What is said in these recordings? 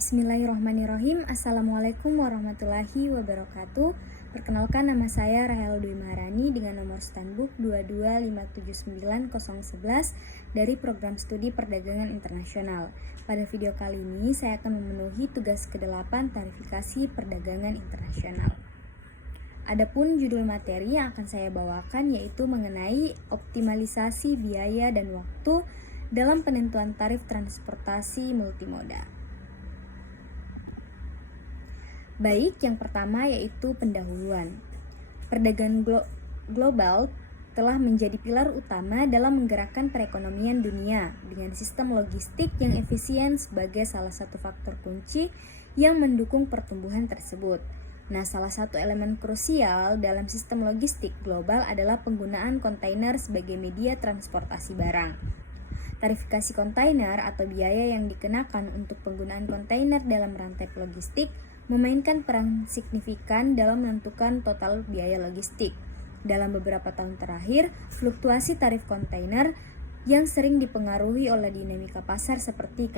Bismillahirrahmanirrahim. Assalamualaikum warahmatullahi wabarakatuh. Perkenalkan, nama saya Rahel Dwi Maharani dengan nomor Stanbook 225790011 dari Program Studi Perdagangan Internasional. Pada video kali ini saya akan memenuhi tugas ke-8 tarifikasi perdagangan internasional. Adapun judul materi yang akan saya bawakan yaitu mengenai optimalisasi biaya dan waktu dalam penentuan tarif transportasi multimoda. Baik, yang pertama yaitu pendahuluan. Perdagangan global telah menjadi pilar utama dalam menggerakkan perekonomian dunia dengan sistem logistik yang efisien sebagai salah satu faktor kunci yang mendukung pertumbuhan tersebut. Nah, salah satu elemen krusial dalam sistem logistik global adalah penggunaan kontainer sebagai media transportasi barang. Tarifikasi kontainer atau biaya yang dikenakan untuk penggunaan kontainer dalam rantai logistik memainkan peran signifikan dalam menentukan total biaya logistik. Dalam beberapa tahun terakhir, fluktuasi tarif kontainer yang sering dipengaruhi oleh dinamika pasar seperti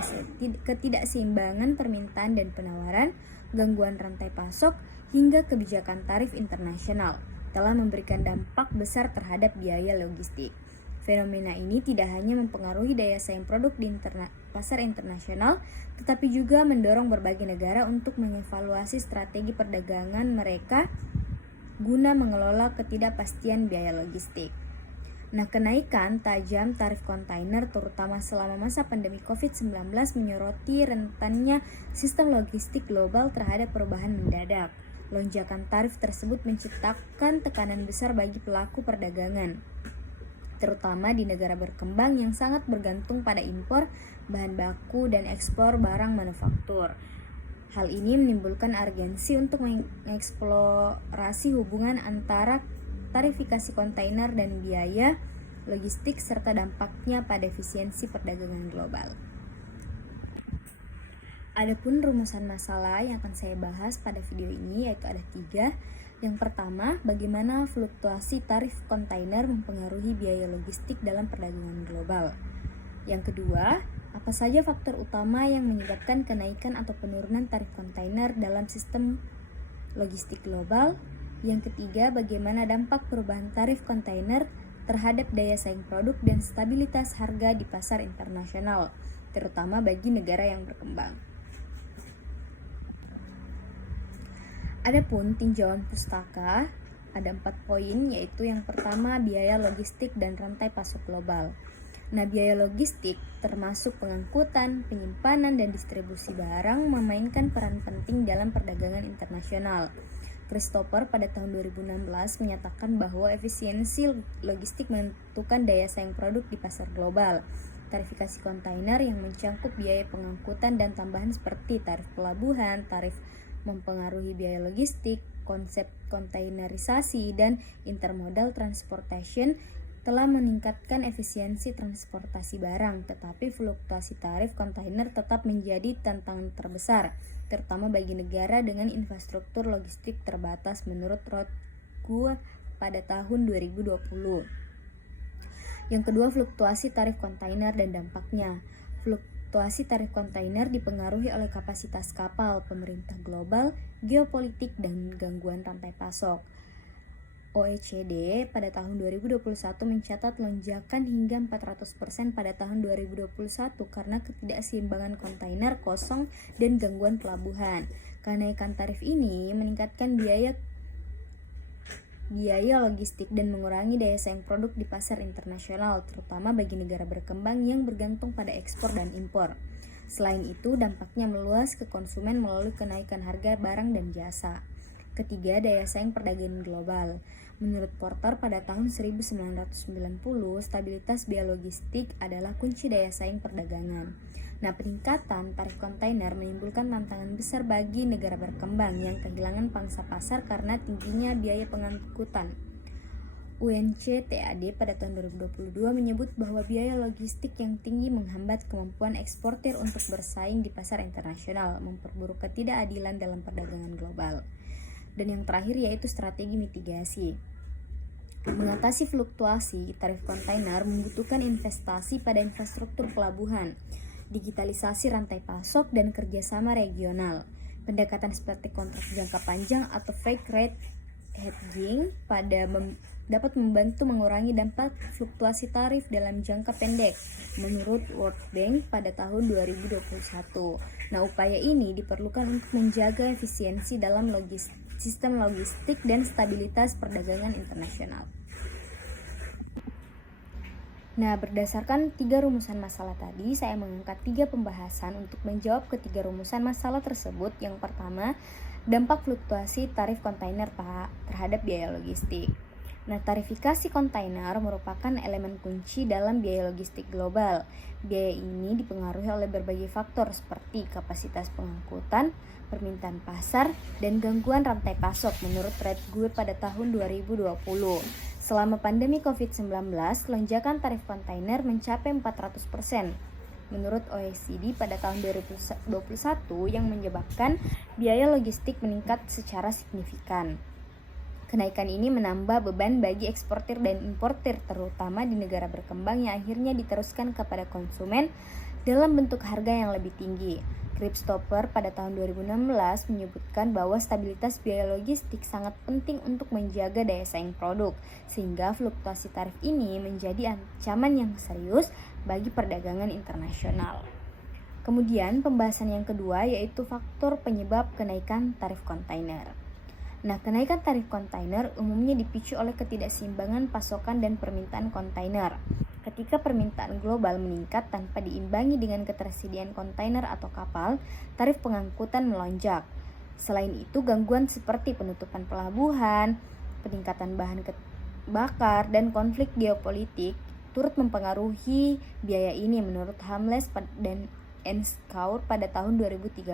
ketidakseimbangan permintaan dan penawaran, gangguan rantai pasok, hingga kebijakan tarif internasional telah memberikan dampak besar terhadap biaya logistik. Fenomena ini tidak hanya mempengaruhi daya saing produk di pasar internasional, tetapi juga mendorong berbagai negara untuk mengevaluasi strategi perdagangan mereka guna mengelola ketidakpastian biaya logistik. Nah, kenaikan tajam tarif kontainer terutama selama masa pandemi COVID-19 menyoroti rentannya sistem logistik global terhadap perubahan mendadak. Lonjakan tarif tersebut menciptakan tekanan besar bagi pelaku perdagangan, terutama di negara berkembang yang sangat bergantung pada impor bahan baku dan ekspor barang manufaktur. Hal ini menimbulkan urgensi untuk mengeksplorasi hubungan antara tarifikasi kontainer dan biaya logistik serta dampaknya pada efisiensi perdagangan global. Adapun rumusan masalah yang akan saya bahas pada video ini yaitu ada 3. Yang pertama, bagaimana fluktuasi tarif kontainer mempengaruhi biaya logistik dalam perdagangan global. Yang kedua, apa saja faktor utama yang menyebabkan kenaikan atau penurunan tarif kontainer dalam sistem logistik global. Yang ketiga, bagaimana dampak perubahan tarif kontainer terhadap daya saing produk dan stabilitas harga di pasar internasional, terutama bagi negara yang berkembang. Adapun tinjauan pustaka ada 4 poin, yaitu yang pertama biaya logistik dan rantai pasok global. Nah, biaya logistik termasuk pengangkutan, penyimpanan, dan distribusi barang memainkan peran penting dalam perdagangan internasional. Christopher pada tahun 2016 menyatakan bahwa efisiensi logistik menentukan daya saing produk di pasar global. Tarifikasi kontainer yang mencangkup biaya pengangkutan dan tambahan seperti tarif pelabuhan, tarif mempengaruhi biaya logistik, konsep kontainerisasi, dan intermodal transportation telah meningkatkan efisiensi transportasi barang, tetapi fluktuasi tarif kontainer tetap menjadi tantangan terbesar, terutama bagi negara dengan infrastruktur logistik terbatas menurut Rothko pada tahun 2020. Yang kedua, fluktuasi tarif kontainer dan dampaknya. Fluktuasi tarif kontainer dipengaruhi oleh kapasitas kapal, pemerintah global, geopolitik, dan gangguan rantai pasok. OECD pada tahun 2021 mencatat lonjakan hingga 400% pada tahun 2021 karena ketidakseimbangan kontainer kosong dan gangguan pelabuhan. Kenaikan tarif ini meningkatkan biaya logistik dan mengurangi daya saing produk di pasar internasional, terutama bagi negara berkembang yang bergantung pada ekspor dan impor. Selain itu, dampaknya meluas ke konsumen melalui kenaikan harga barang dan jasa. Ketiga, daya saing perdagangan global. Menurut Porter pada tahun 1990, stabilitas biaya logistik adalah kunci daya saing perdagangan. Nah, peningkatan tarif kontainer menimbulkan tantangan besar bagi negara berkembang yang kehilangan pangsa pasar karena tingginya biaya pengangkutan. UNCTAD pada tahun 2022 menyebut bahwa biaya logistik yang tinggi menghambat kemampuan eksportir untuk bersaing di pasar internasional, memperburuk ketidakadilan dalam perdagangan global. Dan yang terakhir yaitu strategi mitigasi. Mengatasi fluktuasi tarif kontainer membutuhkan investasi pada infrastruktur pelabuhan digitalisasi rantai pasok, dan kerjasama regional. Pendekatan seperti kontrak jangka panjang atau freight rate hedging dapat membantu mengurangi dampak fluktuasi tarif dalam jangka pendek, menurut World Bank pada tahun 2021. Nah, upaya ini diperlukan untuk menjaga efisiensi dalam sistem logistik dan stabilitas perdagangan internasional. Nah, berdasarkan 3 rumusan masalah tadi, saya mengangkat 3 pembahasan untuk menjawab ketiga rumusan masalah tersebut. Yang pertama, dampak fluktuasi tarif kontainer terhadap biaya logistik. Nah, tarifikasi kontainer merupakan elemen kunci dalam biaya logistik global. Biaya ini dipengaruhi oleh berbagai faktor seperti kapasitas pengangkutan, permintaan pasar, dan gangguan rantai pasok menurut Redgood pada tahun 2020. Selama pandemi COVID-19, lonjakan tarif kontainer mencapai 400%. Menurut OECD pada tahun 2021 yang menyebabkan biaya logistik meningkat secara signifikan. Kenaikan ini menambah beban bagi eksportir dan importir, terutama di negara berkembang yang akhirnya diteruskan kepada konsumen dalam bentuk harga yang lebih tinggi. Christopher pada tahun 2016 menyebutkan bahwa stabilitas biaya logistik sangat penting untuk menjaga daya saing produk, sehingga fluktuasi tarif ini menjadi ancaman yang serius bagi perdagangan internasional. Kemudian pembahasan yang kedua yaitu faktor penyebab kenaikan tarif kontainer. Nah, kenaikan tarif kontainer umumnya dipicu oleh ketidakseimbangan pasokan dan permintaan kontainer. Ketika permintaan global meningkat tanpa diimbangi dengan ketersediaan kontainer atau kapal, tarif pengangkutan melonjak. Selain itu, gangguan seperti penutupan pelabuhan, peningkatan bahan bakar, dan konflik geopolitik turut mempengaruhi biaya ini menurut Hamles dan Enskaur pada tahun 2013.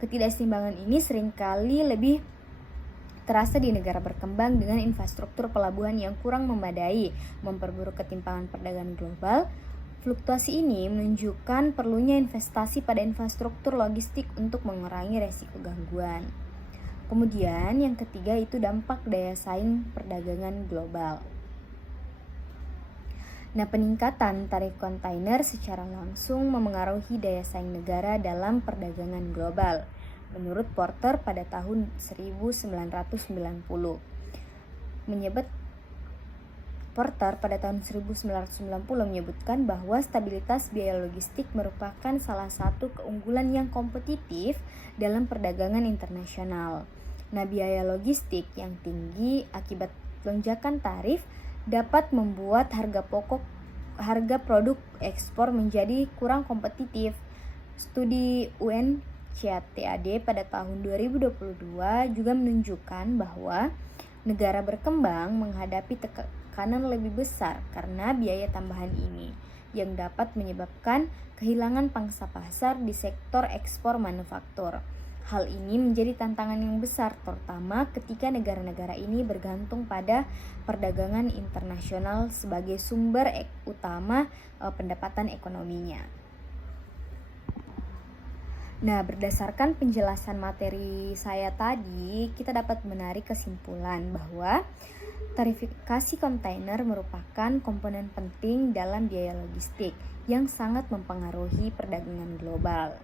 Ketidakseimbangan ini seringkali lebih terasa di negara berkembang dengan infrastruktur pelabuhan yang kurang memadai, memperburuk ketimpangan perdagangan global. Fluktuasi ini menunjukkan perlunya investasi pada infrastruktur logistik untuk mengurangi resiko gangguan. Kemudian yang ketiga itu dampak daya saing perdagangan global. Nah, peningkatan tarif kontainer secara langsung memengaruhi daya saing negara dalam perdagangan global. Menurut Porter pada tahun 1990. Porter pada tahun 1990 menyebutkan bahwa stabilitas biaya logistik merupakan salah satu keunggulan yang kompetitif dalam perdagangan internasional. Nah, biaya logistik yang tinggi akibat lonjakan tarif dapat membuat harga produk ekspor menjadi kurang kompetitif. Studi UNCTAD pada tahun 2022 juga menunjukkan bahwa negara berkembang menghadapi tekanan lebih besar karena biaya tambahan ini yang dapat menyebabkan kehilangan pangsa pasar di sektor ekspor manufaktur. Hal ini menjadi tantangan yang besar, terutama ketika negara-negara ini bergantung pada perdagangan internasional sebagai sumber utama pendapatan ekonominya. Nah, berdasarkan penjelasan materi saya tadi, kita dapat menarik kesimpulan bahwa tarifikasi kontainer merupakan komponen penting dalam biaya logistik yang sangat mempengaruhi perdagangan global.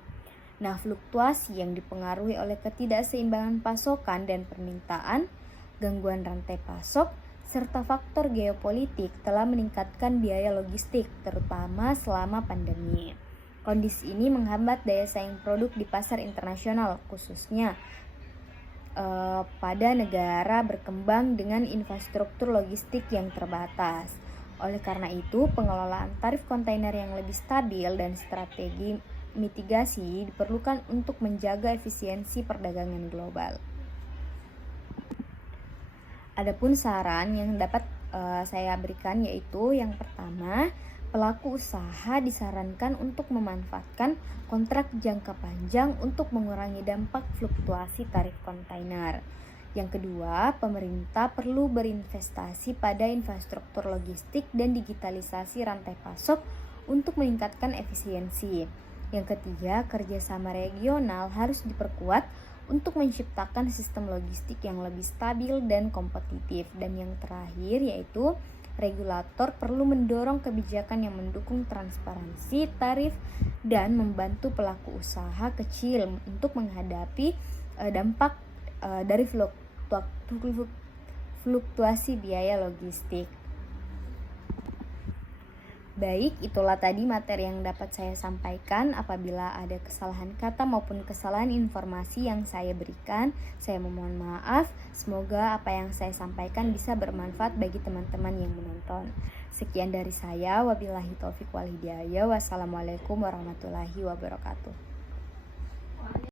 Nah, fluktuasi yang dipengaruhi oleh ketidakseimbangan pasokan dan permintaan, gangguan rantai pasok, serta faktor geopolitik telah meningkatkan biaya logistik, terutama selama pandemi. Kondisi ini menghambat daya saing produk di pasar internasional, khususnya pada negara berkembang dengan infrastruktur logistik yang terbatas. Oleh karena itu, pengelolaan tarif kontainer yang lebih stabil dan strategi mitigasi diperlukan untuk menjaga efisiensi perdagangan global. Adapun saran yang dapat saya berikan yaitu yang pertama, pelaku usaha disarankan untuk memanfaatkan kontrak jangka panjang untuk mengurangi dampak fluktuasi tarif kontainer. Yang kedua, pemerintah perlu berinvestasi pada infrastruktur logistik dan digitalisasi rantai pasok untuk meningkatkan efisiensi. Yang ketiga, kerjasama regional harus diperkuat untuk menciptakan sistem logistik yang lebih stabil dan kompetitif. Dan yang terakhir yaitu regulator perlu mendorong kebijakan yang mendukung transparansi tarif dan membantu pelaku usaha kecil untuk menghadapi dampak dari fluktuasi biaya logistik. Baik, itulah tadi materi yang dapat saya sampaikan. Apabila ada kesalahan kata maupun kesalahan informasi yang saya berikan, saya memohon maaf. Semoga apa yang saya sampaikan bisa bermanfaat bagi teman-teman yang menonton. Sekian dari saya, wabillahi taufik wal hidayah. Wassalamualaikum warahmatullahi wabarakatuh.